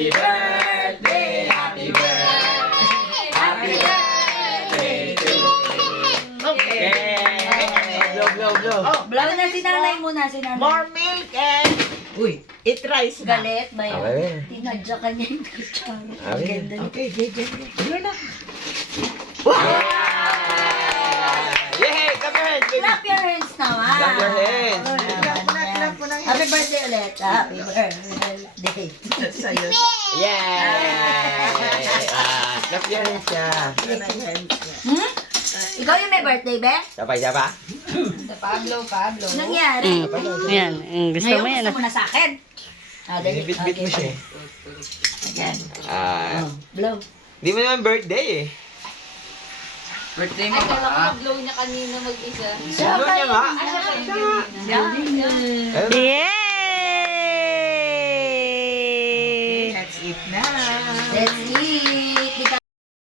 Happy birthday, happy birthday, happy birthday to you. Blow. Oh, blow na si nanay muna, si nanay. More milk and Uy. eat rice na. Galit ba yun? Okay. Tinadya ka niya yung kutsara. Ang Okay. ganda. Okay, Blow na. Yay! Clap your hands, baby! Clap your hands naman. Clap your hands. Clap mo ng Happy birthday ulit. Happy birthday. Sa'yo. Yay! Clap your hands siya. Hmm? Ikaw yung may birthday, be? Sabay, sabay. Pablo. Anong nangyari? Yan. Gusto Ngayon mo yan. gusto mo na sa akin. Dali. Bit-bit mo siya. Ayan. Ah, Blow. di mo naman birthday eh. Birthday mo Ay, kala ko ba? nag-blow niya kanina mag-isa. Ano niya nga? Ayun. Yay! Let's eat na. Let's eat.